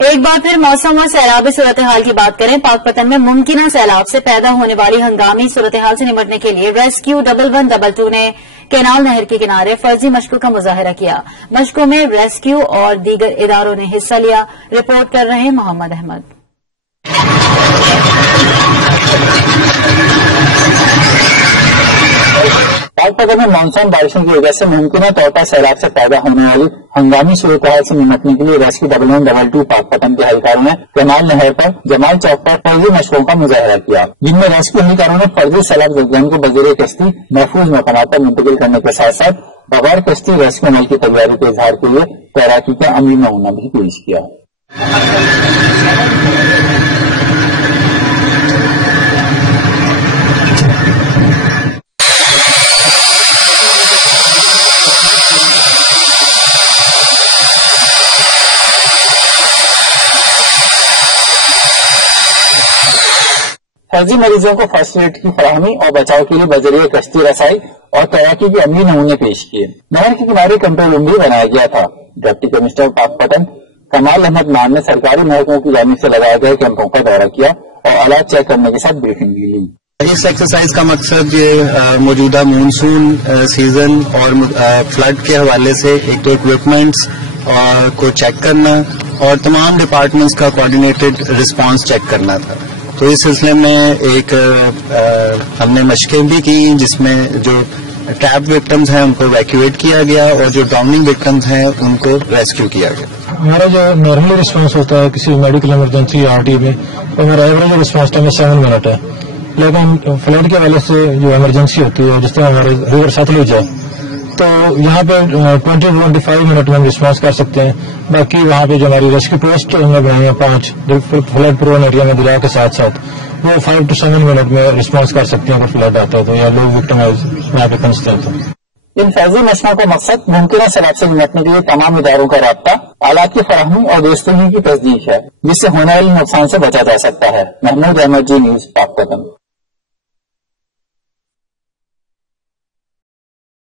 ایک بار پھر موسم و سیلابی صورتحال کی بات کریں۔ پاک پتن میں ممکنہ سیلاب سے پیدا ہونے والی ہنگامی صورتحال سے نمٹنے کے لیے ریسکیو 1122 نے کینال نہر کے کنارے فرضی مشقوں کا مظاہرہ کیا۔ مشقوں میں ریسکیو اور دیگر اداروں نے حصہ لیا۔ رپورٹ کر رہے ہیں محمد احمد۔ پاک پتن میں مانسون بارشوں کی وجہ سے ممکنہ طور پر سیلاب سے پیدا ہونے والی ہنگامی صورتحال سے نمٹنے کے لیے ریسکیو 1122 پاک پتن کے اہلکاروں نے کینال نہر پر جمال چوک پر فرضی مشقوں کا مظاہرہ کیا، جن میں ریسکیو اہلکاروں نے فرضی سیلاب زدگان کو بذریعہ کشتی محفوظ مقامات پر منتقل کرنے کے ساتھ ساتھ بغیر کشتی ریسکیو عمل کی تیاری کے اظہار کے لیے تیراکی کا عملی نمونہ بھی پیش کیا۔ فرضی مریضوں کو فرسٹ ایڈ کی فراہمی اور بچاؤ کے لیے بذریعہ کشتی رسائی اور تیراکی کے عملی نمونے پیش کیے۔ نہر کے کنارے کنٹرول روم بھی بنایا گیا تھا۔ ڈپٹی کمشنر پاک پتن کمال احمد مان نے سرکاری محکموں کی جانب سے لگائے گئے کیمپوں کا دورہ کیا اور آلات چیک کرنے کے ساتھ بریفنگ بھی لی۔ اس ایکسرسائز کا مقصد یہ موجودہ مونسون سیزن اور فلڈ کے حوالے سے ایک تو اکوپمنٹس کو چیک کرنا اور تمام ڈپارٹمنٹس کا کوآرڈینیٹڈ رسپانس چیک کرنا تھا۔ تو اس سلسلے میں ایک ہم نے مشقیں بھی کی جس میں جو ٹریپ وکٹمز ہیں ان کو ایویکویٹ کیا گیا اور جو ڈراؤننگ وکٹمز ہیں ان کو ریسکیو کیا گیا۔ ہمارا جو نارملی رسپانس ہوتا ہے کسی میڈیکل ایمرجنسی یا RT میں تو ہمارا ایوریج رسپانس ٹائم 7 منٹ ہے، لیکن فلڈ کے حوالے سے جو ایمرجنسی ہوتی ہے جس طرح ہمارے ریور ستلج ہے تو یہاں پہ 20-25 منٹ میں ہم رسپانس کر سکتے ہیں۔ باقی وہاں پہ جو ہماری ریسکیو پوسٹ ہم نے بنائی ہے 5 فلڈ پرون ایریا میں دریا کے ساتھ ساتھ، وہ 5 to 7 منٹ میں رسپانس کر سکتے ہیں اگر فلڈ آتا ہے تو یا لوگ وکٹمائز یہاں پہ پہنچتے ہیں۔ تو ان فرضی مشقوں کا مقصد ممکنہ سیلاب سے نمٹنے کے لیے تمام اداروں کا رابطہ، آلات کی فراہمی اور درستگی کی تصدیق ہے، جس سے ہونے والے نقصان سے بچا جا سکتا ہے۔ محمود احمد، جی نیوز، پاک پتن۔